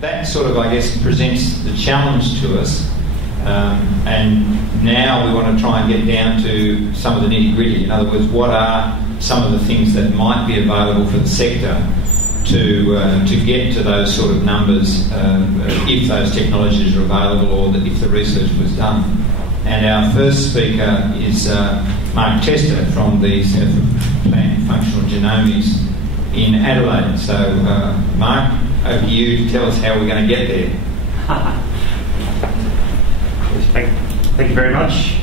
that sort of, I guess, presents the challenge to us. And now we want to try and get down to some of the nitty-gritty. In other words, what are some of the things that might be available for the sector to get to those sort of numbers if those technologies are available or that if the research was done. And our first speaker is Mark Tester from the Centre for Plant Functional Genomics in Adelaide. So, Mark, over to you to tell us how we're going to get there. Thank you very much.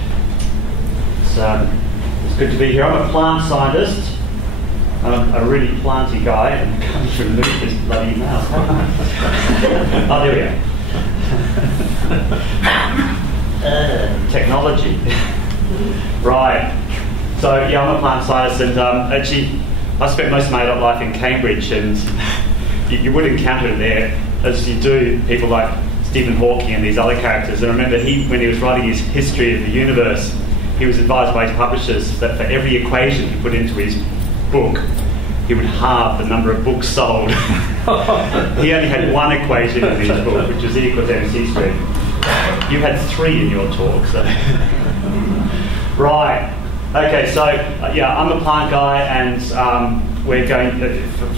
It's good to be here. I'm a plant scientist. I'm a really planty guy, and I can't remove this bloody mouse. Oh, there we go. Technology. Right. So, yeah, I'm a plant scientist, and actually, I spent most of my adult life in Cambridge, and you would encounter it there, as you do people like Stephen Hawking and these other characters. And I remember when he was writing his history of the universe, he was advised by his publishers that for every equation he put into his book, he would halve the number of books sold. He only had one equation in his book, which was E equals MC squared. You had 3 in your talk, so... Right. Okay, so, yeah, I'm a plant guy, and we're going...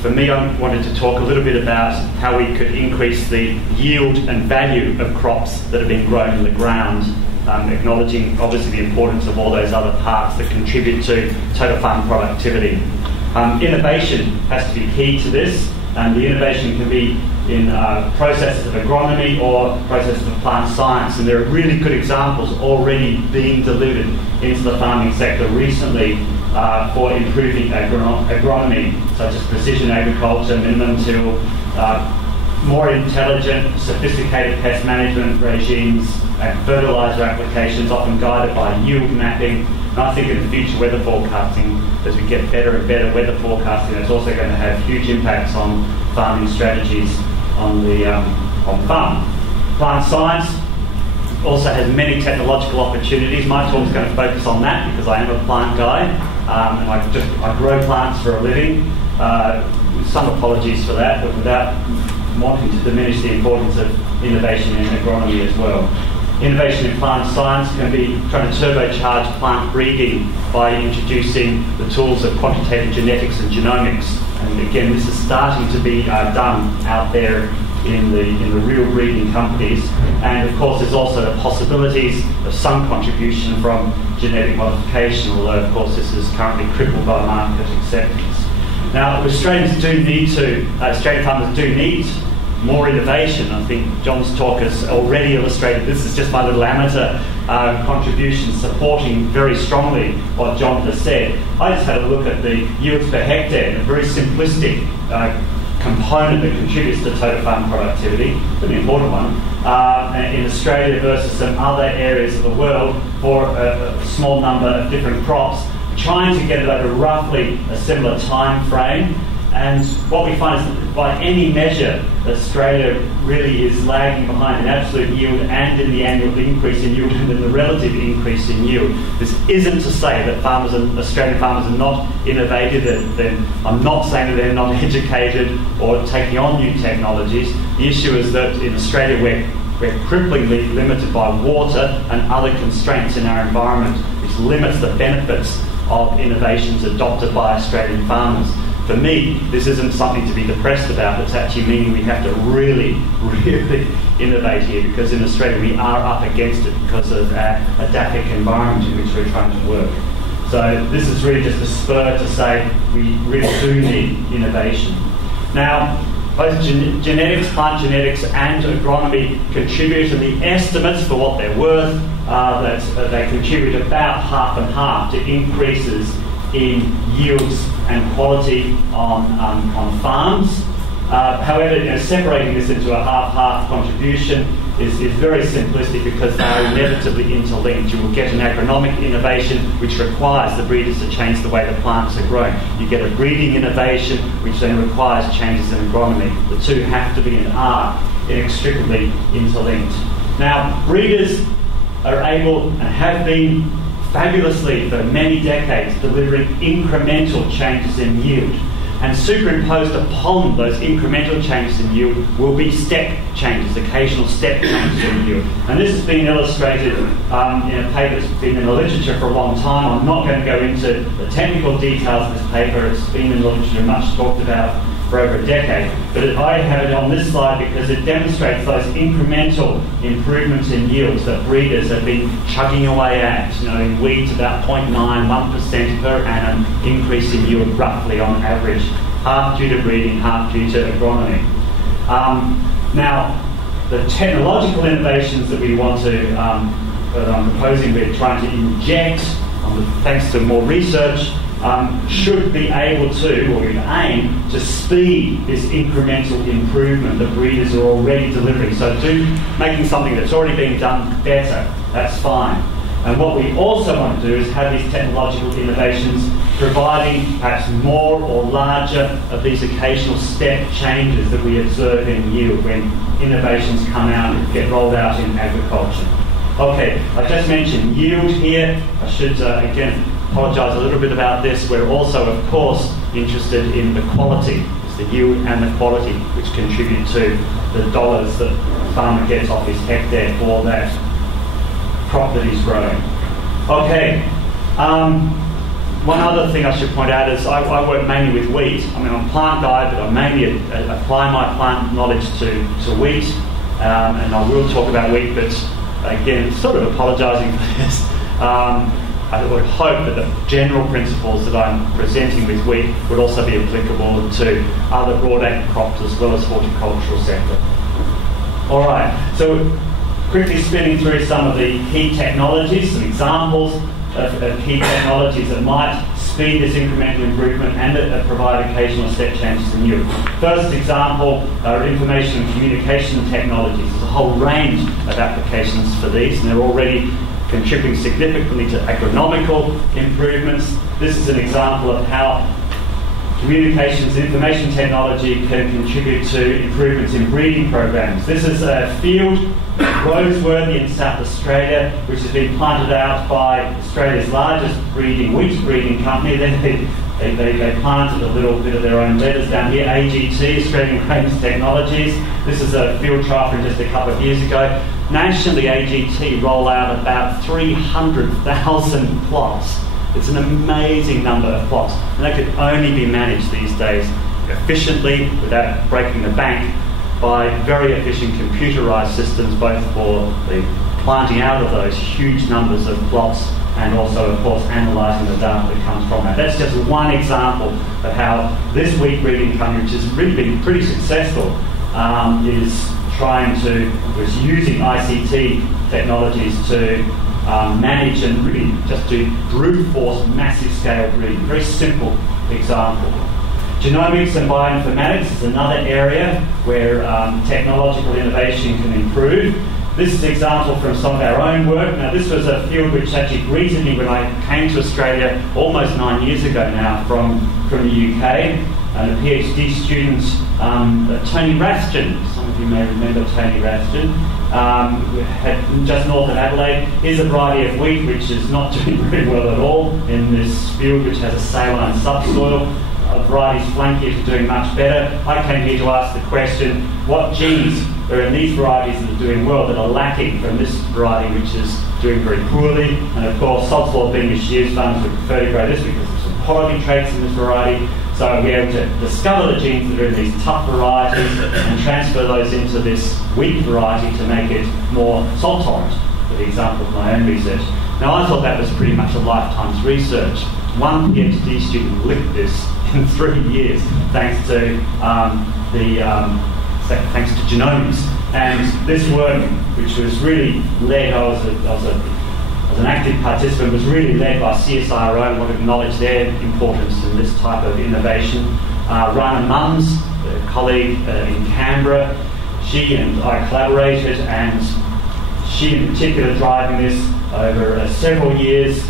For me, I wanted to talk a little bit about how we could increase the yield and value of crops that have been grown in the ground, acknowledging, obviously, the importance of all those other parts that contribute to total farm productivity. Innovation has to be key to this, and the innovation can be in processes of agronomy or processes of plant science, and there are really good examples already being delivered into the farming sector recently for improving agronomy, such as precision agriculture, minimum till, more intelligent, sophisticated pest management regimes and fertiliser applications, often guided by yield mapping. And I think in the future, weather forecasting, as we get better and better weather forecasting, it's also going to have huge impacts on farming strategies on the farm. Plant science also has many technological opportunities. My talk is going to focus on that because I am a plant guy, and I grow plants for a living. With some apologies for that, but without wanting to diminish the importance of innovation in agronomy as well. Innovation in plant science can be trying to turbocharge plant breeding by introducing the tools of quantitative genetics and genomics. And again, this is starting to be done out there in the real breeding companies. And of course, there's also the possibilities of some contribution from genetic modification, although of course this is currently crippled by market acceptance. Now, Australian farmers do need more innovation. I think John's talk has already illustrated this is just my little amateur contribution supporting very strongly what John has said. I just had a look at the yields per hectare, a very simplistic component that contributes to total farm productivity, an important one, in Australia versus some other areas of the world for a small number of different crops, trying to get it over roughly a similar time frame. And what we find is that by any measure, Australia really is lagging behind in absolute yield and in the annual increase in yield and in the relative increase in yield. This isn't to say that Australian farmers are not innovative. I'm not saying that they're not educated or taking on new technologies. The issue is that in Australia we're cripplingly limited by water and other constraints in our environment, which limits the benefits of innovations adopted by Australian farmers. For me, this isn't something to be depressed about. It's actually meaning we have to really, really innovate here, because in Australia we are up against it because of our adaptive environment in which we're trying to work. So this is really just a spur to say we really do need innovation. Now, both genetics, plant genetics and agronomy contribute, and the estimates for what they're worth that they contribute about half and half to increases in yields and quality on farms. However, separating this into a half-half contribution is very simplistic because they are inevitably interlinked. You will get an agronomic innovation which requires the breeders to change the way the plants are grown. You get a breeding innovation which then requires changes in agronomy. The two have to be and are inextricably interlinked. Now, breeders are able and have been fabulously for many decades delivering incremental changes in yield. And superimposed upon those incremental changes in yield will be step changes, occasional step changes in yield. And this has been illustrated in a paper that's been in the literature for a long time. I'm not going to go into the technical details of this paper. It's been in the literature, much talked about for over a decade. But I have it on this slide because it demonstrates those incremental improvements in yields that breeders have been chugging away at. In wheat, about 0.9, 1% per annum increase in yield roughly on average, half due to breeding, half due to agronomy. Now, the technological innovations that we want to, that I'm proposing we're trying to inject, thanks to more research, should be able to, or aim to speed this incremental improvement that breeders are already delivering. So making something that's already being done better, that's fine. And what we also want to do is have these technological innovations providing perhaps more or larger of these occasional step changes that we observe in yield when innovations come out and get rolled out in agriculture. Okay, I just mentioned yield here. I should, again, apologise a little bit about this. We're also, of course, interested in the quality. It's the yield and the quality which contribute to the dollars that the farmer gets off his hectare for that crop that he's growing. Okay, one other thing I should point out is I work mainly with wheat. I'm a plant guy, but I mainly apply my plant knowledge to wheat, and I will talk about wheat, but again, sort of apologising for this. I would hope that the general principles that I'm presenting with wheat would also be applicable to other broadacre crops as well as horticultural sector. All right, so quickly spinning through some of the key technologies, some examples of key technologies that might speed this incremental improvement and that provide occasional step changes in yield. First example are information and communication technologies. There's a whole range of applications for these, and they're already contributing significantly to agronomical improvements. This is an example of how communications and information technology can contribute to improvements in breeding programs. This is a field, Roseworthy in South Australia, which has been planted out by Australia's largest wheat breeding company. They planted a little bit of their own letters down here, AGT, Australian Grains Technologies. This is a field trial from just a couple of years ago. Nationally, AGT roll out about 300,000 plots. It's an amazing number of plots, and they could only be managed these days efficiently without breaking the bank by very efficient computerised systems, both for the planting out of those huge numbers of plots and also, of course, analysing the data that comes from that. That's just one example of how this wheat breeding company, which has really been pretty successful, is using ICT technologies to manage and really just do brute force massive scale breeding. Very simple example. Genomics and Bioinformatics is another area where technological innovation can improve. This is an example from some of our own work. Now, this was a field which actually greeted me when I came to Australia almost 9 years ago now from the UK. And a PhD student, Tony Raston, some of you may remember Tony Raston, just north of Adelaide. Here's a variety of wheat which is not doing very well at all in this field which has a saline subsoil. Varieties flankiers are doing much better. I came here to ask the question, what genes are in these varieties that are doing well that are lacking from this variety which is doing very poorly? And of course, sod's law being a shears farmers would prefer to grow this because of some quality traits in this variety. So we're able to discover the genes that are in these tough varieties and transfer those into this weak variety to make it more salt tolerant, for the example of my own research. Now, I thought that was pretty much a lifetime's research. One PhD student licked this in 3 years, thanks to genomics. And this work, which was really led, I was an active participant, was really led by CSIRO. I want to acknowledge their importance in this type of innovation. Rana Mums, a colleague in Canberra, she and I collaborated, and she in particular driving this over several years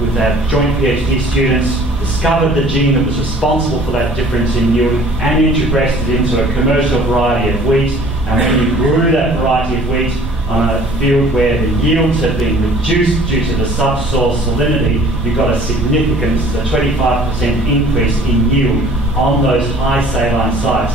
with our joint PhD students, discovered the gene that was responsible for that difference in yield and integrated it into a commercial variety of wheat. And when you grew that variety of wheat, on a field where the yields have been reduced due to the subsoil salinity, you've got a significant, a 25% increase in yield on those high saline sites.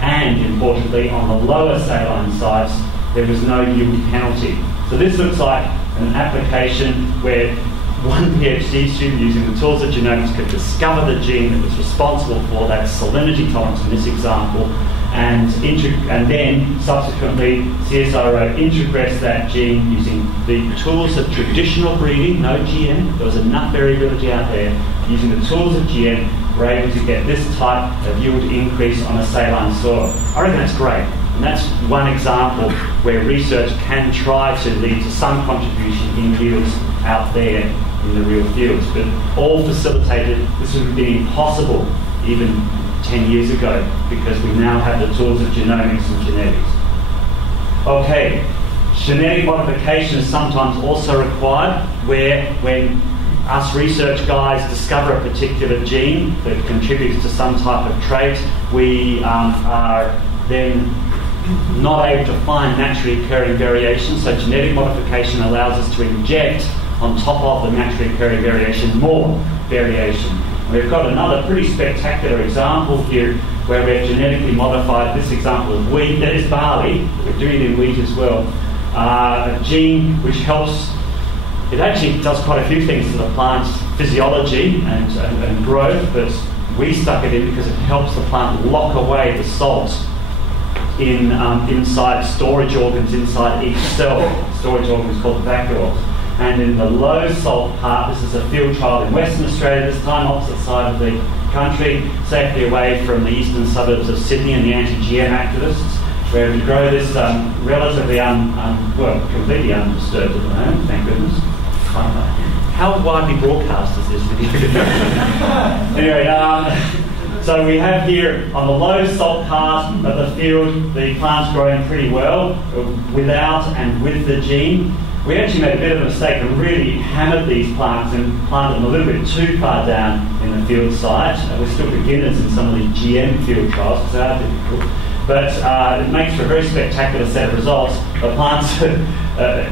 And importantly, on the lower saline sites, there was no yield penalty. So this looks like an application where one PhD student using the tools of genomics could discover the gene that was responsible for that salinity tolerance in this example, and then subsequently CSIRO integrates that gene using the tools of traditional breeding, no GM. There was enough variability out there. Using the tools of GM, we're able to get this type of yield increase on a saline soil. I reckon that's great. And that's one example where research can try to lead to some contribution in yields out there in the real fields. But all facilitated, this would have been impossible even 10 years ago because we now have the tools of genomics and genetics. Okay, genetic modification is sometimes also required where when us research guys discover a particular gene that contributes to some type of trait, we are then not able to find naturally occurring variation. So genetic modification allows us to inject on top of the naturally occurring variation more variation. We've got another pretty spectacular example here where we've genetically modified this example of wheat. That is barley. We're doing it in wheat as well. A gene which helps, it actually does quite a few things to the plant's physiology and growth, but we stuck it in because it helps the plant lock away the salts in inside storage organs inside each cell. Storage organs called vacuoles. And in the low salt part, this is a field trial in Western Australia, this time opposite side of the country, safely away from the eastern suburbs of Sydney and the anti-GM activists, where we grow this relatively, completely undisturbed at the moment, thank goodness. How widely broadcast is this video? Anyway, so we have here on the low salt part of the field, the plant's growing pretty well without and with the gene. We actually made a bit of a mistake and really hammered these plants and planted them a little bit too far down in the field site. We're still beginners in some of these GM field trials because they are difficult. But it makes for a very spectacular set of results. The plants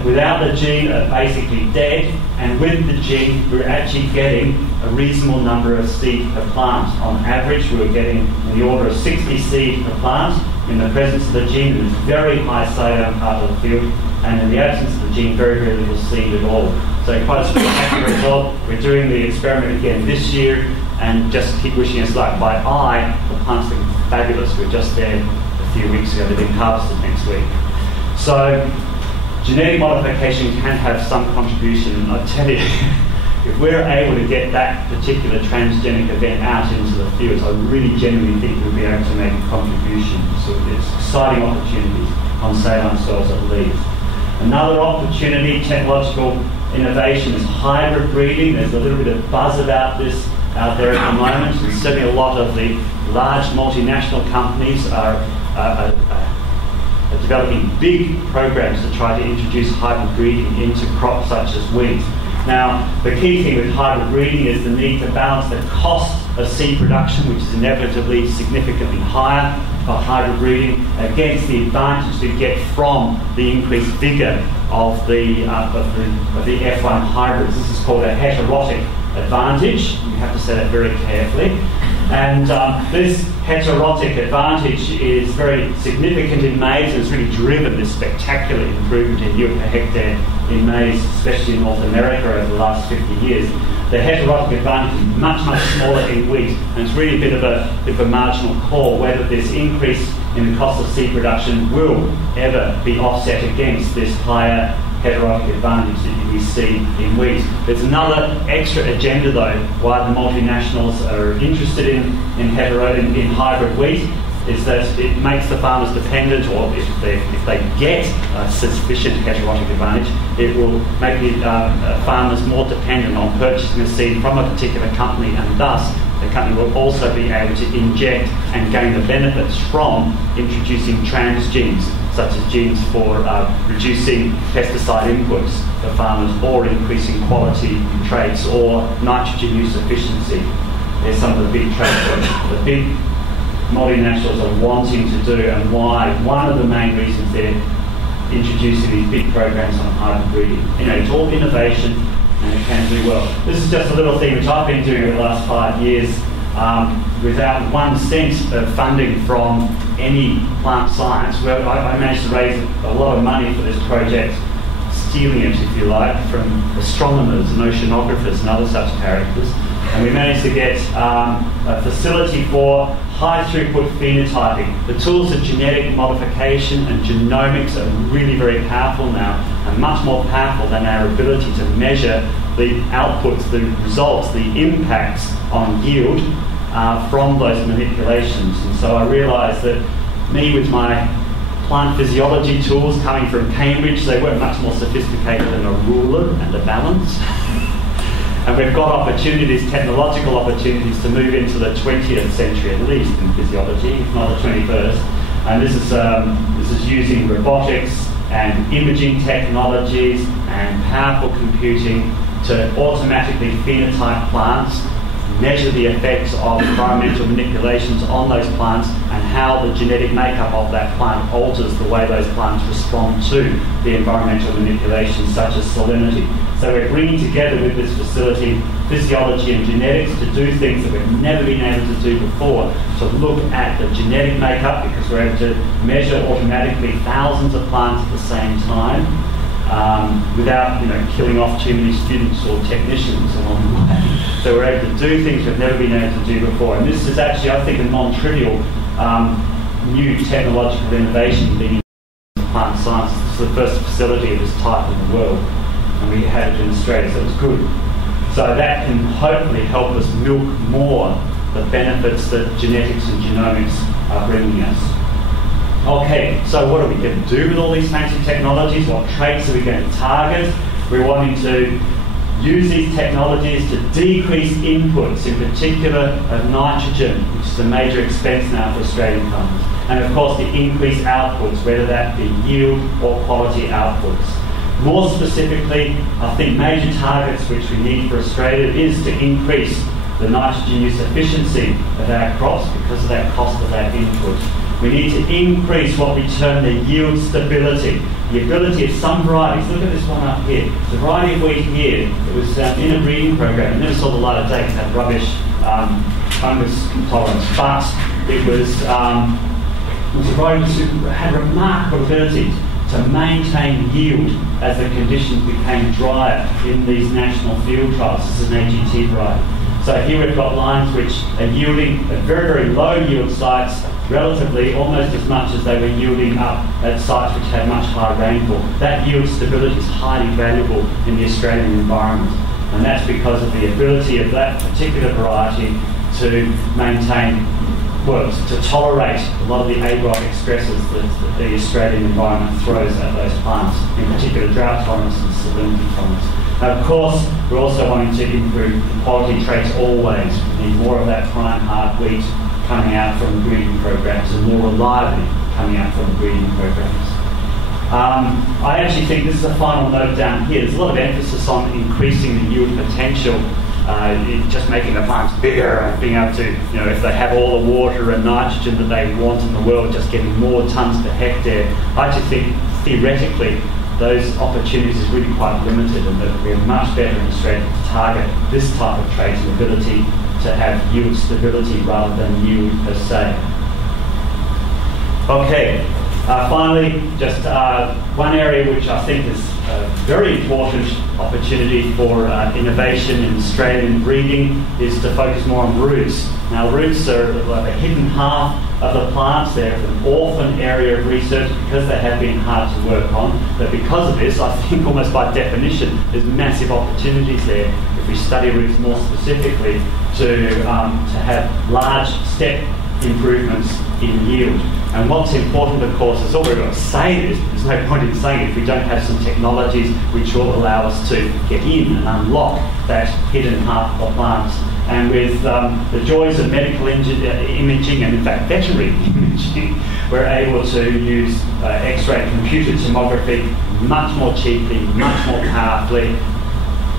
without the gene are basically dead, and with the gene we're actually getting a reasonable number of seed per plant. On average we were getting in the order of 60 seed per plant in the presence of the gene in this very high saline part of the field, and in the absence of the gene very, very little seed at all. So quite a spectacular result. We're doing the experiment again this year and just keep wishing us luck. By eye, the plants look fabulous. We were just there a few weeks ago. They're being harvested next week. So genetic modification can have some contribution, and I tell you, if we're able to get that particular transgenic event out into the fields, I really genuinely think we'll be able to make a contribution. So it's exciting opportunities on saline soils at least. Another opportunity, technological innovation, is hybrid breeding. There's a little bit of buzz about this out there at the moment, and certainly a lot of the large multinational companies are developing big programs to try to introduce hybrid breeding into crops such as wheat. Now, the key thing with hybrid breeding is the need to balance the cost of seed production, which is inevitably significantly higher for hybrid breeding, against the advantage we get from the increased vigour of the F1 hybrids. This is called a heterotic advantage. You have to say that very carefully. And this heterotic advantage is very significant in maize, and it's really driven this spectacular improvement in yield per hectare in maize, especially in North America over the last 50 years. The heterotic advantage is much, much smaller in wheat, and it's really a bit of a marginal call whether this increase in the cost of seed production will ever be offset against this higher heterotic advantage that we see in wheat. There's another extra agenda though why the multinationals are interested in hybrid wheat, is that it makes the farmers dependent, or if they get a sufficient heterotic advantage, it will make the farmers more dependent on purchasing a seed from a particular company, and thus the company will also be able to inject and gain the benefits from introducing transgenes, such as genes for reducing pesticide inputs for farmers, or increasing quality traits, or nitrogen use efficiency. There's some of the big traits that the big multinationals are wanting to do, and why one of the main reasons they're introducing these big programs on hybrid breeding. It's all innovation, and it can do well. This is just a little thing which I've been doing over the last 5 years without 1 cent of funding from any plant science. Where I managed to raise a lot of money for this project, stealing it, if you like, from astronomers and oceanographers and other such characters. And we managed to get a facility for high throughput phenotyping. The tools of genetic modification and genomics are really very powerful now, and much more powerful than our ability to measure the outputs, the results, the impacts on yield from those manipulations. And so I realised that me with my plant physiology tools coming from Cambridge, they weren't much more sophisticated than a ruler and a balance. And we've got opportunities, technological opportunities, to move into the 20th century at least in physiology, if not the 21st. And this is using robotics and imaging technologies and powerful computing to automatically phenotype plants, measure the effects of environmental manipulations on those plants, and how the genetic makeup of that plant alters the way those plants respond to the environmental manipulations such as salinity. So we're bringing together with this facility physiology and genetics to do things that we've never been able to do before, to look at the genetic makeup, because we're able to measure automatically thousands of plants at the same time without killing off too many students or technicians along the way. So we're able to do things we've never been able to do before. And this is actually, I think, a non-trivial new technological innovation being in plant science. This is the first facility of this type in the world, and we had it in Australia, so it was good. So that can hopefully help us milk more the benefits that genetics and genomics are bringing us. Okay, so what are we going to do with all these fancy technologies? What traits are we going to target? We're wanting to use these technologies to decrease inputs, in particular of nitrogen, which is a major expense now for Australian farmers. And of course, to increase outputs, whether that be yield or quality outputs. More specifically, I think major targets which we need for Australia is to increase the nitrogen use efficiency of our crops because of that cost of that input. We need to increase what we term the yield stability, the ability of some varieties. Look at this one up here. The variety of wheat here, it was in a breeding program. It never saw the light of day. It had rubbish fungus tolerance, but it was a variety that had remarkable ability to maintain yield as the conditions became drier in these national field trials. This is an AGT variety. So here we've got lines which are yielding at very, very low yield sites, relatively almost as much as they were yielding up at sites which had much higher rainfall. That yield stability is highly valuable in the Australian environment, and that's because of the ability of that particular variety to maintain, to tolerate a lot of the abiotic stresses that the Australian environment throws at those plants, in particular drought tolerance and salinity tolerance. Of course, we're also wanting to improve quality traits always. We need more of that prime hard wheat coming out from the breeding programs and more reliably coming out from the breeding programs. I actually think this is a final note down here. There's a lot of emphasis on increasing the yield potential, just making the plants bigger and being able to, if they have all the water and nitrogen that they want in the world, just getting more tonnes per hectare. I actually think theoretically those opportunities is really quite limited, and that we're much better in Australia to target this type of trait and ability to have yield stability rather than yield per se. Okay, finally, just one area which I think is a very important opportunity for innovation in Australian breeding is to focus more on roots. Now, roots are like a hidden half of the plants. They're an orphan area of research because they have been hard to work on. But because of this, I think almost by definition, there's massive opportunities there if we study roots more specifically to have large step improvements in yield. And what's important, of course, is all we've got to say this. There's no point in saying it if we don't have some technologies which will allow us to get in and unlock that hidden half of the plants. And with the joys of medical imaging and, in fact, veterinary imaging, we're able to use X-ray computed tomography much more cheaply, much more powerfully.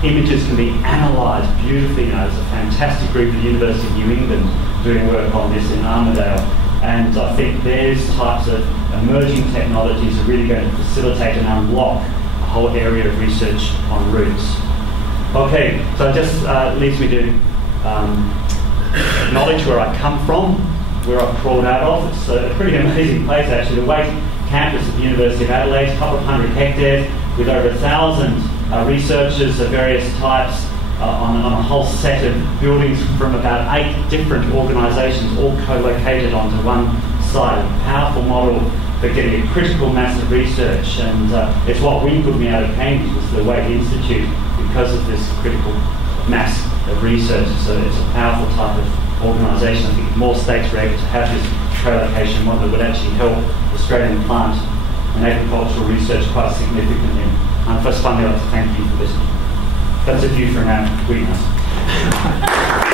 Images can be analysed beautifully. There's a fantastic group at the University of New England doing work on this in Armidale. And I think those types of emerging technologies are really going to facilitate and unlock a whole area of research on roots. Okay, so it just leads me to acknowledge where I come from, where I've crawled out of. It's a pretty amazing place actually. The Waite campus of the University of Adelaide, a couple of hundred hectares with over 1,000 researchers of various types on a whole set of buildings from about 8 different organisations, all co-located onto one site. A powerful model for getting a critical mass of research, and it's what we put me out of Cambridge, was the Waite Institute, because of this critical mass of research. So it's a powerful type of organisation. I think if more states were able to have this co-location model, it would actually help Australian plant and agricultural research quite significantly. And first, finally, I'd like to thank you for listening. That's a view from our greenhouse.